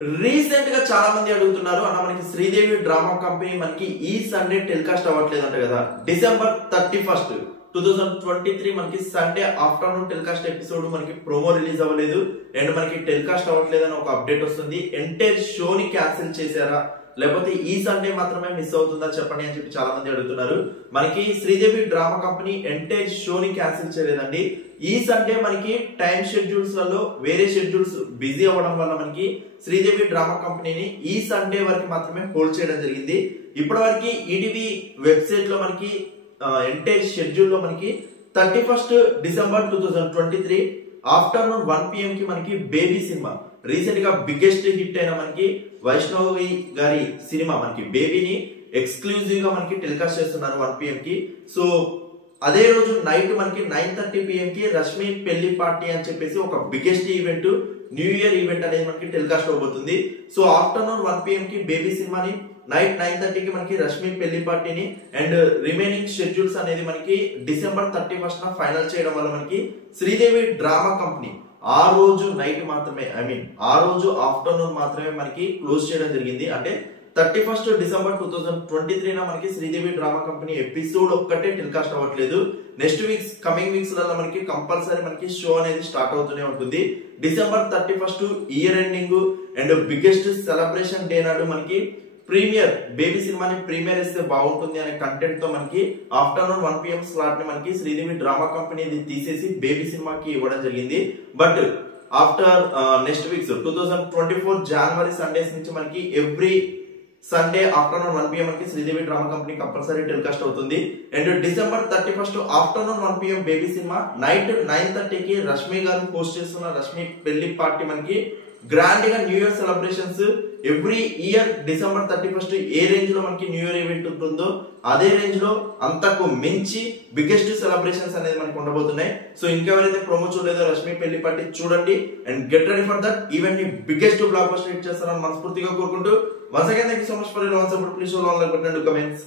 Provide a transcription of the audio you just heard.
Recent గా చాలా మంది అడుగుతున్నారు అన్న మనకి శ్రీదేవి డ్రామా కంపెనీ మనకి ఈ సండే టెలికాస్ట్ అవ్వట్లేదంట కదా. December 31st 2023 మనకి సండే ఆఫ్టర్నూన్ టెలికాస్ట్ ఎపిసోడ్ మనకి ప్రోమో రిలీజ్ అవ్వలేదు అండ్ మనకి టెలికాస్ట్ అవ్వట్లేదని ఒక అప్డేట్ వస్తుంది. ఎంటైర్ షోని క్యాన్సిల్ చేశారా లేకపోతే ఈ సండే మాత్రమే మిస్ అవుతుందా చెప్పండి అని చెప్పి చాలా మంది అడుగుతున్నారు. మనకి శ్రీదేవి డ్రామా కంపెనీ ఎంటైర్ షోని క్యాన్సిల్ చేయలేదండి. ఈ సండే మనకి టైం షెడ్యూల్స్ లలో వేరే షెడ్యూల్స్ బిజీ అవ్వడం వల్ల మనకి శ్రీదేవి డ్రామా కంపెనీని ఈ సండే వరకు మాత్రమే హోల్డ్ చేయడం జరిగింది. ఇప్పటి వరకు ఈటీవీ వెబ్సైట్ లో మనకి ఎంటైర్ షెడ్యూల్ లో మనకి 31st December 2023 ఆఫ్టర్నూన్ 1 PM కి మనకి బేబీ సినిమా రీసెంట్ గా బిగ్గెస్ట్ హిట్ అయిన మనకి వైష్ణవి గారి సినిమా మనకి బేబీని ఎక్స్క్లూజివ్ గా మనకి టెలికాస్ట్ చేస్తున్నారు 1 PM కి. సో అదే రోజు నైట్ మనకి 9:30 PM కి రష్మి పెళ్లి పార్టీ అని చెప్పేసి ఒక biggest event new year event అనేది మనకి టెలికాస్ట్ అవబోతుంది. సో ఆఫ్టర్నూన్ 1 PM కి బేబీ సినిమాని, నైట్ 9:30 కి మనకి రష్మి పెళ్లి పార్టీని అండ్ రిమైనింగ్ షెడ్యూల్స్ అనేది మనకి December 31st ఫైనల్ చేయడం వల్ల మనకి శ్రీదేవి డ్రామా కంపెనీ ఆ రోజు నైట్ మాత్రమే ఆ రోజు ఆఫ్టర్నూన్ మాత్రమే మనకి క్లోజ్ చేయడం జరిగింది. అంటే 31st December 2023 మనకి శ్రీదేవి డ్రామా కంపెనీ ఎపిసోడ్ ఒక్కటే టెలికాస్ట్ అవ్వట్లేదు. నెక్స్ట్ వీక్స్ కమింగ్ వీక్స్ లలో మనకి కంపల్సరీ మనకి షో అనేది స్టార్ట్ అవుతూనే ఉంటుంది. December 31st year ending and biggest celebration day నాడు మనకి ప్రీమియర్ బేబీ సినిమాని ప్రీమియర్ ఇస్తే బాగుంటుంది అనే కంటెంట్ తో మనకి ఆఫ్టర్నూన్ 1 PM స్లాట్ ని మనకి శ్రీదేవి డ్రామా కంపెనీ తీసేసి బేబీ సినిమాకి ఇవ్వడం జరిగింది. But after next weeks 2024 January Sundays నుంచి మనకి ఎవ్రీ సండే ఆఫ్టర్నూన్ 1 PM మనకి Sridevi drama company compulsory telecast అవుతుంది. And December 31st afternoon 1 PM baby సినిమా, నైట్ 9:30 కి రష్మి గారు పోస్ట్ చేస్తున్న రష్మి పెళ్లి పార్టీ మనకి గ్రాండ్ గా new year celebrations every year December 31st ఏ రేంజ్ లో మనకి న్యూ ఇయర్ ఈవెంట్ ఉంటుందో అదే రేంజ్ లో అంతకు మించి బిగ్గెస్ట్ సెలబ్రేషన్స్ అనేది మనకి ఉండబోతున్నాయి. సో ఇంకెవరైతే ప్రోమో చూడలేదో రష్మి పెళ్లి పార్టీ చూడండి and get ready for that event ని బిగ్గెస్ట్ బ్లాక్ బస్టర్ హిట్ చేస్తారని మనస్ఫూర్తిగా కోరుకుంటూ once again thank you so much for your support. Please show all like button and comments.